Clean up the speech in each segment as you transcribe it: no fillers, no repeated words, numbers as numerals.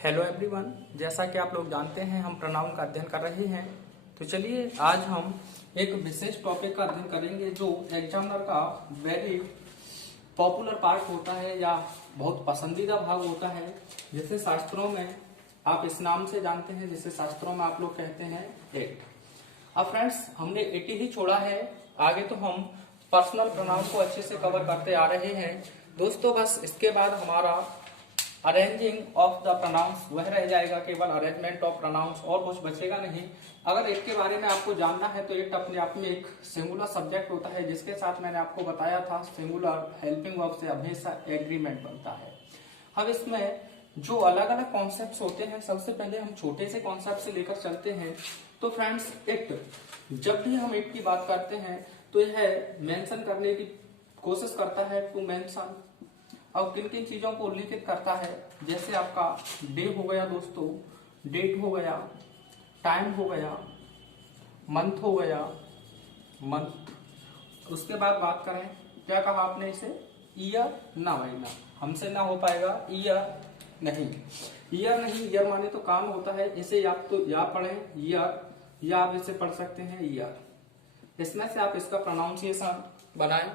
Hello everyone, जैसा कि आप लोग जानते हैं हम प्रोनाउन का अध्ययन कर रहे हैं। तो चलिए आज हम एक विशेष टॉपिक का अध्ययन करेंगे जो एग्जामिनर का वेरी पॉपुलर पार्ट होता है या बहुत पसंदीदा भाग होता है, जिसे शास्त्रों में आप इस नाम से जानते हैं, जिसे शास्त्रों में आप लोग कहते हैं एट। अब फ्रेंड्स, हमने एटी ही छोड़ा है, आगे तो हम पर्सनल प्रोनाउन को अच्छे से कवर करते आ रहे हैं दोस्तों। बस इसके बाद हमारा अरेंजिंग ऑफ द प्रोनाउंस वह रह जाएगा, केवल अरेंजमेंट ऑफ प्रोनाउंस, और कुछ बचेगा नहीं। अगर एट के बारे में आपको जानना है तो एट अपने आप में एक सिंगुलर सब्जेक्ट होता है, जिसके साथ मैंने आपको बताया था सिंगुलर हेल्पिंग वर्ब से हमेशा एग्रीमेंट बनता है। अब इसमें जो अलग अलग कॉन्सेप्ट होते हैं, सबसे पहले हम छोटे से कॉन्सेप्ट से लेकर चलते हैं। तो फ्रेंड्स, एट जब भी हम एट की बात करते हैं तो यह मेंशन करने की कोशिश करता है, टू मेंशन। अब किन किन चीजों को उल्लेखित करता है, जैसे आपका डे हो गया दोस्तों, डेट हो गया, टाइम हो गया, मंथ हो गया, मंथ। उसके बाद बात करें, क्या कहा आपने इसे, ईयर ना भाई ना, हमसे ना हो पाएगा, ईयर नहीं, ईयर नहीं, ईयर माने तो काम होता है, इसे आप तो या पढ़ें ईयर, या आप इसे पढ़ सकते हैं ईयर। इसमें से आप इसका प्रोनाउंसिएशन बनाएं।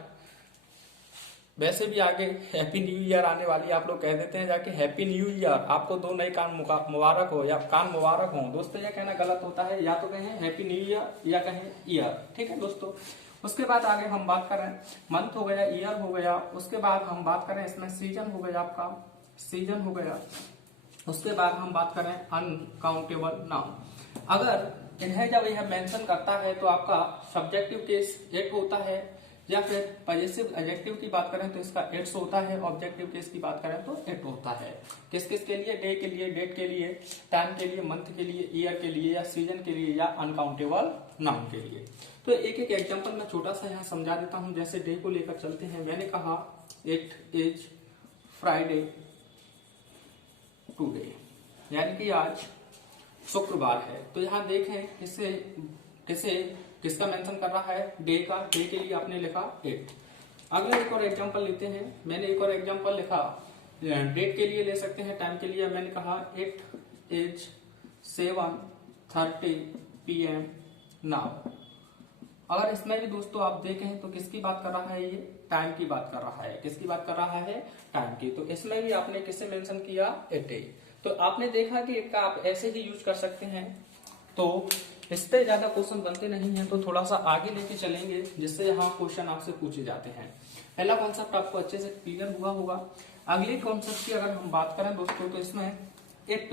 वैसे भी आगे हैप्पी न्यू ईयर आने वाली है, आप लोग कह देते हैं जाके हैप्पी न्यू ईयर, आपको 2 नए कान मुबारक हो या कान मुबारक हो। दोस्तों यह कहना गलत होता है, या तो कहें हैप्पी न्यू ईयर या कहें ईयर, ठीक है दोस्तों। उसके बाद आगे हम बात करें, मंथ हो गया, ईयर हो गया। उसके बाद हम बात करें इसमें सीजन हो गया, आपका सीजन हो गया। उसके बाद हम बात करें अनकाउंटेबल नाउन। अगर इन्हें जब यह मेंशन करता है तो आपका सब्जेक्टिव केस एट होता है, या फिर पॉजिटिव एडजेक्टिव की बात करें तो इसका एट्स होता है, ऑब्जेक्टिव केस की बात करें तो एट होता है। किस किस के लिए, डे के लिए, डेट के लिए, टाइम के लिए, मंथ के लिए, ईयर के लिए, या सीजन के लिए, या अनकाउंटेबल नाउन के लिए। तो एक एक एग्जांपल मैं छोटा सा यहाँ समझा देता हूँ। जैसे डे को लेकर चलते हैं, मैंने कहा इट इज फ्राइडे टुडे, यानी कि आज शुक्रवार है। तो यहाँ देखें किसे किसे किसका मेंशन कर रहा है, डे का। डे के लिए आपने लिखा एट। अगला एक और एग्जांपल लेते हैं, मैंने एक और एग्जांपल लिखा, डेट के लिए ले सकते हैं, टाइम के लिए मैंने कहा इट इज 7:30 PM नाउ। अगर इसमें भी दोस्तों आप देखें तो किसकी बात कर रहा है, ये टाइम की बात कर रहा है। किसकी बात कर रहा है, टाइम की। तो इसमें भी आपने किसे मेंशन किया, एट। तो आपने देखा कि इट का आप ऐसे ही यूज कर सकते हैं। तो इस पे ज्यादा क्वेश्चन बनते नहीं है, तो थोड़ा सा आगे लेके चलेंगे, जिससे यहाँ क्वेश्चन आपसे पूछे जाते हैं। पहला कॉन्सेप्ट आपको अच्छे से क्लियर हुआ होगा। अगले कॉन्सेप्ट की अगर हम बात करें दोस्तों, तो इसमें इट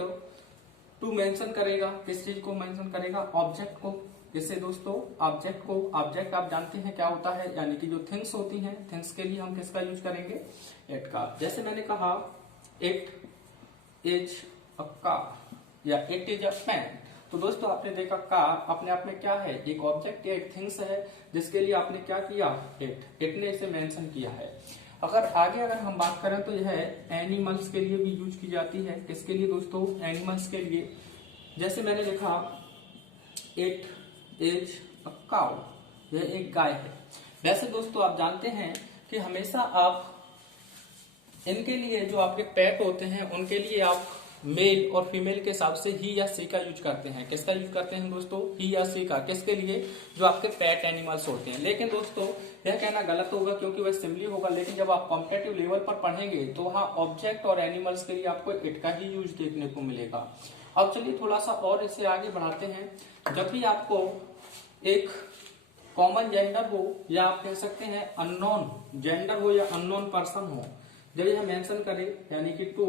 टू मेंशन करेगा, किस चीज को मेंशन करेगा, ऑब्जेक्ट को। जिससे दोस्तों ऑब्जेक्ट को, ऑब्जेक्ट आप जानते हैं क्या होता है, यानी कि जो थिंग्स होती हैं, थिंग्स के लिए हम किसका यूज करेंगे, इट का। जैसे मैंने कहा इट इज अ कार या इट इज अ पेन। तो दोस्तों आपने देखा कार अपने आप में क्या है, एक ऑब्जेक्ट या एक थिंग्स है, जिसके लिए आपने क्या किया, इट ने इसे मेंशन किया है। अगर हम बात करें तो यह एनिमल्स के लिए भी यूज की जाती है। किसके लिए दोस्तों, एनिमल्स के लिए। जैसे मैंने लिखा इट इज अ काउ, यह एक गाय है। वैसे दोस्तों आप जानते हैं कि हमेशा आप इनके लिए, जो आपके पेट होते हैं, उनके लिए आप मेल और फीमेल के हिसाब से ही या सी का यूज करते हैं। किसका यूज करते हैं दोस्तों, ही या सी का। किसके लिए, जो आपके पेट एनिमल्स होते हैं। लेकिन दोस्तों यह कहना गलत होगा, क्योंकि वह सिंपली होगा, लेकिन जब आप कॉम्पिटेटिव लेवल पर पढ़ेंगे तो वहाँ ऑब्जेक्ट और एनिमल्स के लिए आपको इट का ही यूज देखने को मिलेगा। अब चलिए थोड़ा सा और इसे आगे बढ़ाते हैं। जब भी आपको एक कॉमन जेंडर हो, या आप कह सकते हैं अननोन जेंडर हो या अननोन पर्सन हो, जब यह मेंशन करे, यानी कि टू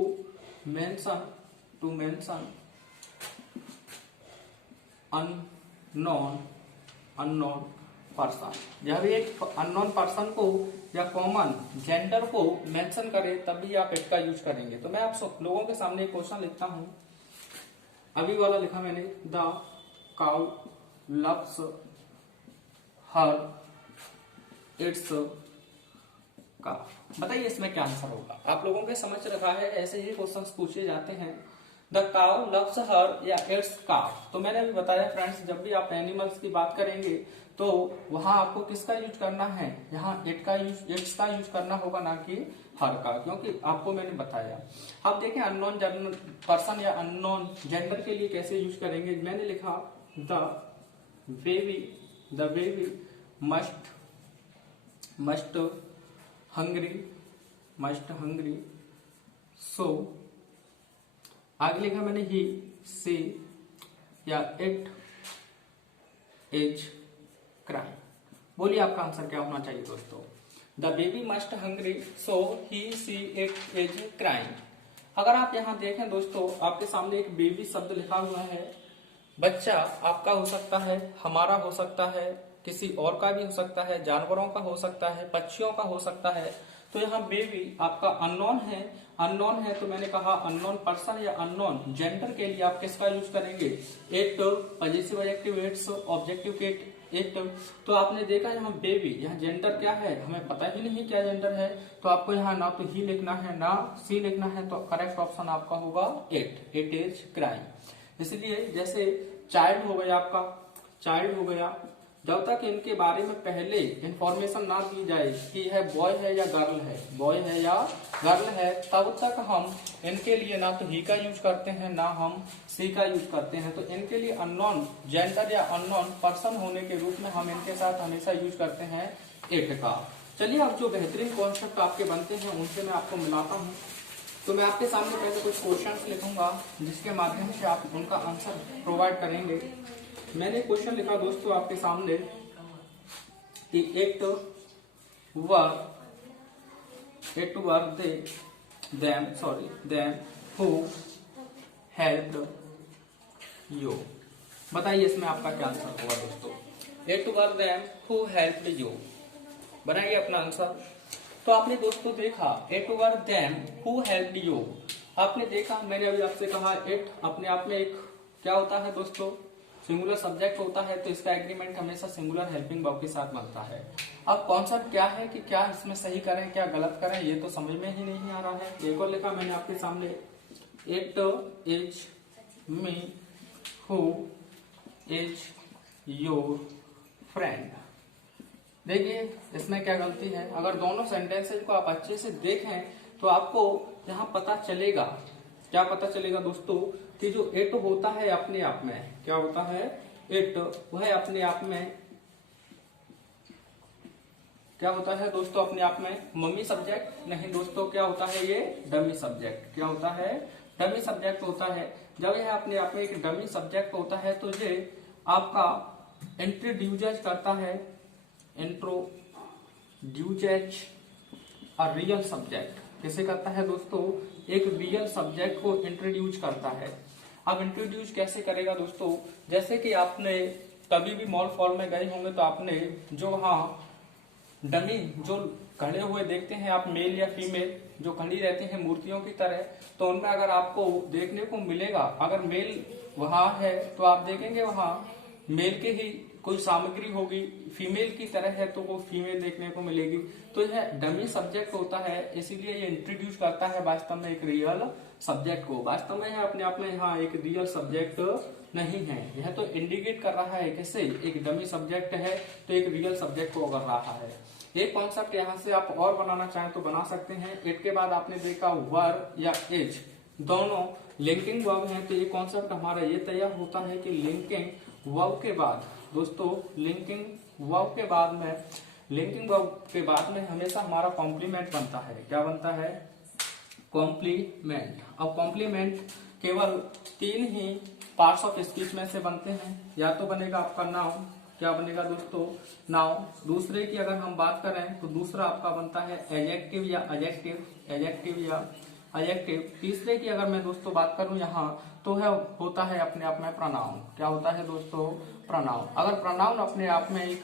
मेंशन अननोन पर्सन, जब एक अननोन पर्सन को या कॉमन जेंडर को मेंशन करे, तभी आप इट का यूज करेंगे। तो मैं आप सब लोगों के सामने एक क्वेश्चन लिखता हूं। अभी वाला लिखा मैंने, the cow loves her it's का। बताइए इसमें क्या आंसर होगा। आप लोगों के समझ रखा है, ऐसे ही क्वेश्चंस पूछे जाते हैं। द काउ लव्स हर या इट्स काफ। तो मैंने अभी बताया फ्रेंड्स, जब भी आप एनिमल्स की बात करेंगे तो वहां आपको किसका यूज करना है, यहाँ इट्स का यूज करना होगा, ना कि हर का, क्योंकि आपको मैंने बताया। अब देखें अननोन पर्सन या अननोन जेंडर के लिए कैसे यूज करेंगे। मैंने लिखा the baby must hungry so, आगे लिखा मैंने ही सी या इट इज क्राइम। बोलिए आपका आंसर क्या होना चाहिए दोस्तों। The baby must hungry so he see it is crime. अगर आप यहाँ देखें दोस्तों, आपके सामने एक बेबी शब्द लिखा हुआ है। बच्चा आपका हो सकता है, हमारा हो सकता है, किसी और का भी हो सकता है, जानवरों का हो सकता है, पक्षियों का हो सकता है। तो यहाँ बेबी आपका अननोन है, तो मैंने कहा अननोन पर्सन या अननोन जेंडर के लिए आप किसका यूज करेंगे, it, possessive adjective it's, objective के इट। तो आपने देखा यहाँ बेबी, यहाँ जेंडर क्या है हमें पता ही नहीं क्या जेंडर है, तो आपको यहाँ ना तो ही लिखना है ना सी लिखना है, तो करेक्ट ऑप्शन आपका होगा इट इज क्राइम। इसलिए जैसे चाइल्ड हो गया, आपका चाइल्ड हो गया, जब तक इनके बारे में पहले इंफॉर्मेशन ना दी जाए कि यह बॉय है या गर्ल है, तब तक हम इनके लिए ना तो ही का यूज करते हैं ना हम सी का यूज करते हैं। तो इनके लिए अननोन जेंडर या अननोन पर्सन होने के रूप में हम इनके साथ हमेशा यूज करते हैं इट का। चलिए अब जो बेहतरीन कॉन्सेप्ट आपके बनते हैं उनसे मैं आपको मिलाता हूँ। तो मैं आपके सामने पहले कुछ क्वेश्चंस लिखूंगा जिसके माध्यम से आप उनका आंसर प्रोवाइड करेंगे। मैंने क्वेश्चन लिखा दोस्तों आपके सामने कि it were them who helped you. बताइए इसमें आपका क्या आंसर होगा दोस्तों। It were them who helped you, बनाइए अपना आंसर। तो आपने दोस्तों देखा it were them who helped you. आपने देखा, मैंने अभी आपसे कहा इट अपने आप में एक क्या होता है दोस्तों, सिंगुलर सब्जेक्ट होता है, तो इसका एग्रीमेंट हमेशा सिंगुलर हेल्पिंग वर्ब के साथ बनता है। अब कॉन्सेप्ट क्या है कि क्या इसमें सही करें क्या गलत करें, ये तो समझ में ही नहीं आ रहा है। एक और लिखा मैंने आपके सामने, it is me who is your friend. देखिए इसमें क्या गलती है। अगर दोनों सेंटेंसेज को आप अच्छे से देखें तो आपको यहाँ पता चलेगा, क्या पता चलेगा दोस्तों, कि जो इट होता है अपने आप में, क्या होता है इट, वह अपने आप में क्या होता है दोस्तों, अपने आप में मम्मी सब्जेक्ट नहीं दोस्तों, क्या होता है ये डमी सब्जेक्ट। क्या होता है, डमी सब्जेक्ट होता है। जब यह अपने आप में एक डमी सब्जेक्ट होता है तो ये आपका इंट्रोड्यूस करता है, इंट्रोड्यूस अ रियल सब्जेक्ट। कैसे करता है दोस्तों, एक रियल सब्जेक्ट को इंट्रोड्यूस करता है। अब इंट्रोड्यूस कैसे करेगा दोस्तों, जैसे कि आपने कभी भी मॉल फॉल में गए होंगे तो आपने जो वहाँ डमी जो खड़े हुए देखते हैं आप, मेल या फीमेल जो खड़ी रहती हैं मूर्तियों की तरह, तो उनमें अगर आपको देखने को मिलेगा, अगर मेल वहां है तो आप देखेंगे वहां मेल के ही कोई सामग्री होगी, फीमेल की तरह है तो वो फीमेल देखने को मिलेगी। तो यह डमी सब्जेक्ट होता है, इसीलिए ये इंट्रोड्यूस करता है वास्तव में एक रियल सब्जेक्ट को। वास्तव में यह अपने आप में यहाँ एक रियल सब्जेक्ट नहीं है, यह तो इंडिकेट कर रहा है कैसे एक डमी सब्जेक्ट है तो एक रियल सब्जेक्ट को कर रहा है। एक कॉन्सेप्ट यहाँ से आप और बनाना चाहें तो बना सकते हैं। इट के बाद आपने देखा वर या इज, दोनों लिंकिंग वर्ब हैं, तो ये कॉन्सेप्ट हमारा ये तैयार होता है कि लिंकिंग वर्ब के बाद दोस्तों, लिंकिंग वर्ब के बाद में हमेशा हमारा कॉम्प्लीमेंट बनता है। क्या बनता है, कॉम्प्लीमेंट। अब कॉम्प्लीमेंट केवल 3 ही पार्ट्स ऑफ स्पीच में से बनते हैं। या तो बनेगा आपका नाउन, क्या बनेगा दोस्तों, नाउन। दूसरे की अगर हम बात करें तो दूसरा आपका बनता है एडजेक्टिव या एडजेक्टिव। तीसरे की अगर मैं दोस्तों बात करूं यहाँ तो है होता है अपने आप में प्रोनाउन। क्या होता है दोस्तों, प्रोनाउन। अगर प्रोनाउन अपने आप में एक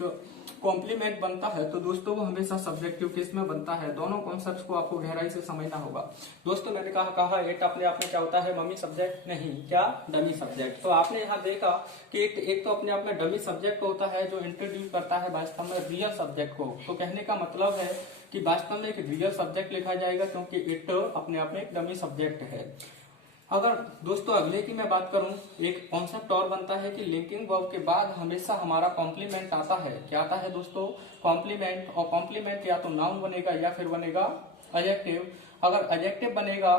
कॉम्प्लीमेंट बनता है तो दोस्तों वो हमेशा सब्जेक्टिव केस में बनता है। दोनों कॉन्सेप्ट्स को आपको गहराई से समझना होगा दोस्तों। मैंने कहा इट अपने आप में क्या होता है, मम्मी सब्जेक्ट नहीं, क्या डमी सब्जेक्ट। तो आपने यहाँ देखा कि एक तो अपने आप में डमी सब्जेक्ट होता है जो इंट्रोड्यूस करता है वास्तव में रियल सब्जेक्ट को। तो कहने का मतलब है कि वास्तव में एक रियल सब्जेक्ट लिखा जाएगा क्योंकि इट अपने आप में एक डमी सब्जेक्ट है। अगर दोस्तों अगले की मैं बात करूं, एक कॉन्सेप्ट और बनता है कि लिंकिंग वर्ब के बाद हमेशा हमारा कॉम्प्लीमेंट आता है। क्या आता है दोस्तों? कॉम्प्लीमेंट। और कॉम्प्लीमेंट या तो नाउन बनेगा या फिर बनेगा एडजेक्टिव। अगर एडजेक्टिव बनेगा,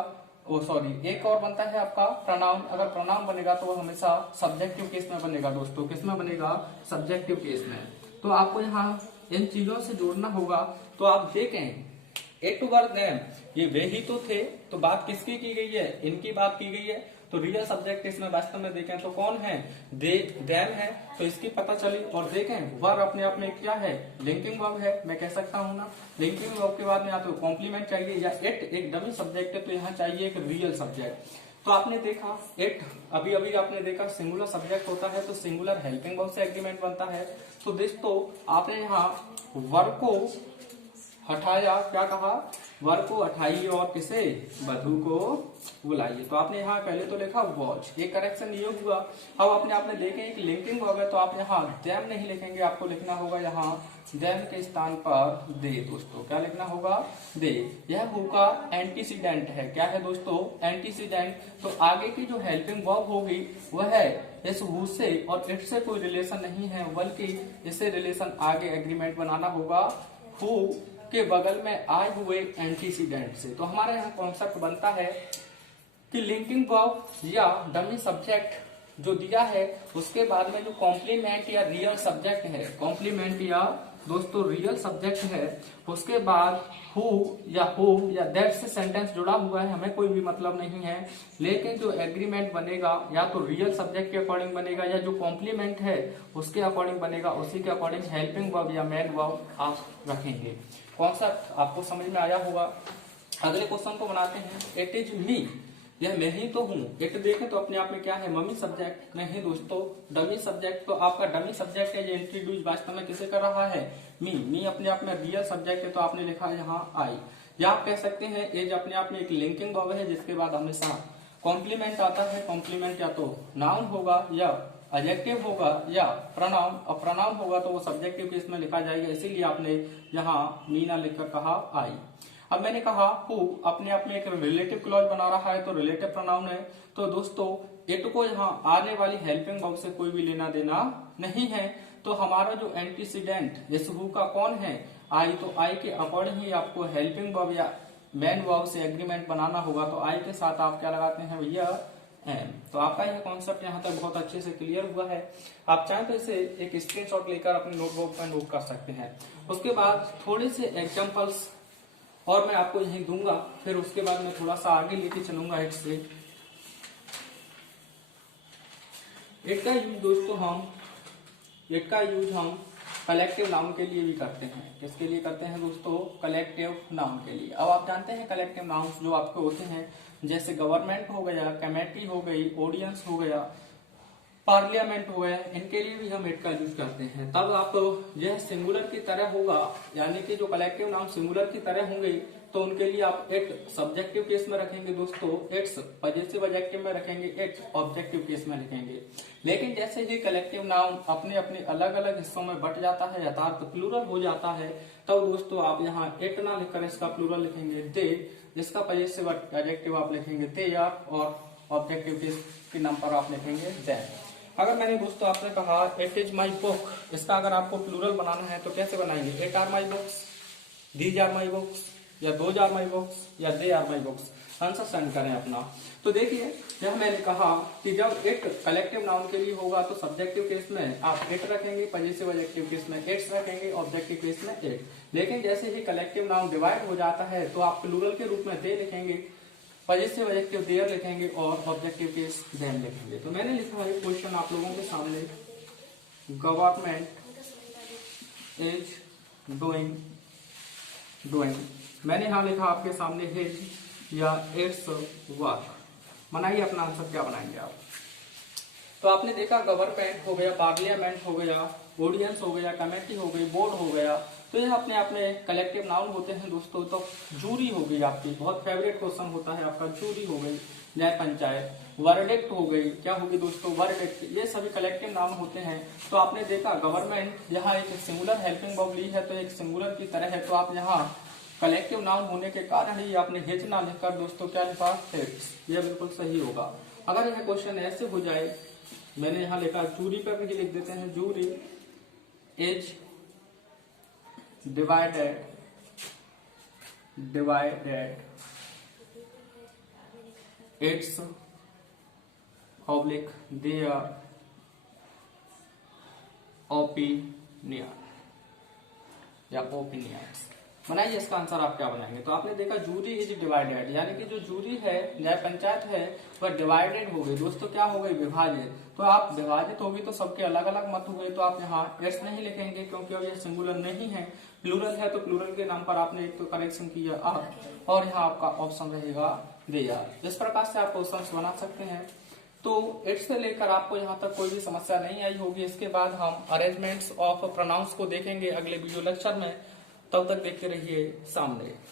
एक और बनता है आपका प्रोनाउन। अगर प्रोनाउन बनेगा तो वो हमेशा सब्जेक्टिव केस में बनेगा दोस्तों। किस में बनेगा? सब्जेक्टिव केस में। तो आपको यहाँ इन चीजों से जोड़ना होगा। तो आप देखें, इट वर देम, ये वे ही तो थे। तो बात किसकी की गई है? इनकी बात की गई है। तो रियल सब्जेक्ट इसमें वास्तव में देखें तो कौन है? दे, देम है। तो इसकी पता चली। और देखें वर्ब अपने आप में क्या है? लिंकिंग वर्ब है। मैं कह सकता हूं ना, लिंकिंग वर्ब के बाद में या तो कॉम्प्लीमेंट चाहिए या इट एक डमी सब्जेक्ट है तो यहाँ चाहिए एक रियल सब्जेक्ट। तो आपने देखा इट, अभी अभी आपने देखा सिंगुलर सब्जेक्ट होता है तो सिंगुलर हेल्पिंग वर्ब से एग्रीमेंट बनता है। तो दोस्तों आपने यहाँ वर्ब को हटाया, क्या कहा? वर्ब को हटाइए और किसे? वधु को बुलाइए। तो आपने यहाँ पहले तो लिखा वॉच, एक करेक्शन ये हुआ। अब अपने आपने देखे एक लिंकिंग वर्ब है तो आप यहाँ देम नहीं लिखेंगे, आपको लिखना होगा यहाँ देम के स्थान पर दे। दोस्तों क्या लिखना होगा? दे। यह हु का एंटीसीडेंट है। क्या है दोस्तों? एंटीसीडेंट। तो आगे की जो हेल्पिंग वर्ब होगी वह है इस हु से, और इट से कोई रिलेशन नहीं है, बल्कि इससे रिलेशन आगे एग्रीमेंट बनाना होगा हु के बगल में आए हुए एंटीसीडेंट से। तो हमारे यहाँ कॉन्सेप्ट बनता है कि लिंकिंग वर्ब या डमी सब्जेक्ट जो दिया है उसके बाद में जो कॉम्प्लीमेंट या रियल सब्जेक्ट है, कॉम्प्लीमेंट या दोस्तों रियल सब्जेक्ट है, उसके बाद हु या दैट से सेंटेंस जुड़ा हुआ है, हमें कोई भी मतलब नहीं है। लेकिन जो एग्रीमेंट बनेगा या तो रियल सब्जेक्ट के अकॉर्डिंग बनेगा या जो कॉम्प्लीमेंट है उसके अकॉर्डिंग बनेगा, उसी के अकॉर्डिंग हेल्पिंग वर्ब या मेन वर्ब आप रखेंगे। कॉन्सेप्ट आपको समझ में आया होगा। अगले क्वेश्चन को बनाते हैं। इट इज मी, यह मैं ही तो हूँ। इट देखें तो अपने आप में क्या है? मम्मी सब्जेक्ट नहीं दोस्तों, डमी सब्जेक्ट। तो आपका डमी सब्जेक्ट है, ये इंट्रोड्यूस वास्तव में किसे कर रहा है? मी अपने आप में रियल सब्जेक्ट है तो आपने लिखा यहाँ आई। या आप कह सकते हैं एज अपने आप में एक लिंकिंग वर्ब है जिसके बाद हमेशा कॉम्प्लीमेंट आता है। कॉम्प्लीमेंट या तो नाउन होगा या एडजेक्टिव होगा या प्रोनाउन। और प्रोनाउन होगा तो वो सब्जेक्टिव केस में लिखा जाएगा, इसीलिए आपने यहाँ मी ना लिखकर कहा आई। अब मैंने कहा हु अपने आप में एक रिलेटिव क्लॉज बना रहा है तो रिलेटिव प्रोनाउन है। तो दोस्तों इट को यहाँ आने वाली हेल्पिंग वर्ब से कोई भी लेना देना नहीं है। तो हमारा जो एंटीसीडेंट इस हु का कौन है? आई। तो आई के अकॉर्डिंग ही आपको हेल्पिंग वर्ब या मेन वर्ब से एग्रीमेंट बनाना होगा। तो आई के साथ आप क्या लगाते हैं भैया? एम। तो आपका यह कॉन्सेप्ट यहाँ तक बहुत अच्छे से क्लियर हुआ है। आप चाहें तो इसे एक स्क्रीनशॉट लेकर अपने नोटबुक में नोट कर सकते हैं। उसके बाद थोड़े से एग्जांपल्स और मैं आपको यही दूंगा, फिर उसके बाद मैं थोड़ा सा आगे लेके चलूंगा इट से। इट का यूज दोस्तों हम कलेक्टिव नाउन के लिए भी करते हैं। किसके लिए करते हैं दोस्तों? कलेक्टिव नाउन के लिए। अब आप जानते हैं कलेक्टिव नाउन्स जो आपके होते हैं, जैसे गवर्नमेंट हो गया, कमेटी हो गई, ऑडियंस हो गया, पार्लियामेंट हो गया, इनके लिए भी हम इट का यूज करते हैं। तब आप यह सिंगुलर की तरह होगा, यानी कि जो कलेक्टिव नाउन सिंगुलर की तरह होंगे तो उनके लिए आप इट सब्जेक्टिव केस में रखेंगे दोस्तों, इट्स पजेसिव एडजेक्टिव में रखेंगे, इट ऑब्जेक्टिव केस में लिखेंगे। लेकिन जैसे ही कलेक्टिव नाउन अपने अपने अलग अलग हिस्सों में बट जाता है अर्थात प्लूरल हो जाता है, तब दोस्तों आप यहाँ इट ना लिखकर इसका प्लूरल लिखेंगे दे, जिसका पजेसिव एडजेक्टिव आप लिखेंगे दे आर, और ऑब्जेक्टिव केस के नाम पर आप लिखेंगे देम। अगर मैंने दोस्तों आपने कहा इट इज माई बुक, इसका अगर आपको प्लूरल बनाना है तो कैसे बनाएंगे? It are my books, these are my books, या दोज आर माई बुक्स, या they are my books. Answer send करें अपना। तो देखिए जब मैंने कहा कि जब इट कलेक्टिव नाउन के लिए होगा तो सब्जेक्टिव केस में आप इट रखेंगे, पजेसिव एडजेक्टिव केस में इट्स रखेंगे, ऑब्जेक्टिव केस में इट। लेकिन जैसे ही कलेक्टिव नाउन डिवाइड हो जाता है तो आप प्लूरल के रूप में दे लिखेंगे, पजेसिव एडजेक्टिव देयर लिखेंगे और ऑब्जेक्टिव केस देम लिखेंगे। तो मैंने लिखा है क्वेश्चन आप लोगों के सामने, गवर्नमेंट इज डूइंग, मैंने यहाँ लिखा आपके सामने हिज या इट्स वर्क। बनाइए अपना आंसर, क्या बनाएंगे आप? तो आपने देखा गवर्नमेंट हो गया, पार्लियामेंट हो गया, ऑडियंस हो गया, कमेटी हो गई, बोर्ड हो गया, तो यह अपने आप में कलेक्टिव नाउन होते हैं दोस्तों। तो जूरी हो गई आपकी, बहुत फेवरेट क्वेश्चन होता है आपका, जूरी हो गई, न्याय पंचायत, वर्डिक्ट हो गई, क्या होगी दोस्तों? वर्डिक्ट, ये सभी कलेक्टिव नाउन होते हैं। तो आपने देखा गवर्नमेंट यहाँ एक सिंगुलर हेल्पिंग वर्ब ली है तो एक सिंगुलर की तरह है, तो आप यहाँ कलेक्टिव नाउन होने के कारण ही आपने हिज ना लिखकर दोस्तों क्या लिखा, इट्स। यह बिल्कुल सही होगा। अगर यह क्वेश्चन ऐसे हो जाए, मैंने यहां लिखा जूरी पर भी लिख देते हैं, jury is divided it's oblique their opinion या ओपिनियंस। बनाइए इसका आंसर आप क्या बनाएंगे। तो आपने देखा जूरी इज डिवाइडेड, यानी कि जो जूरी है, न्याय पंचायत है, वह डिवाइडेड हो गई दोस्तों, क्या हो गई, विभाजित। तो आप विभाजित होगी तो सबके अलग अलग मत हुए, तो आप यहाँ इट्स नहीं लिखेंगे क्योंकि अब यह सिंगुलर नहीं है, प्लूरल है, तो प्लूरल के नाम पर आपने एक तो करेक्शन किया आप, और यहाँ आपका ऑप्शन रहेगा देयर। इस प्रकार से आप क्वेश्चन बना सकते हैं। तो इट्स से लेकर आपको यहाँ तक कोई भी समस्या नहीं आई होगी। इसके बाद हम अरेंजमेंट्स ऑफ प्रोनाउंस को देखेंगे अगले वीडियो लेक्चर में। तब तक देखते रहिए सामने।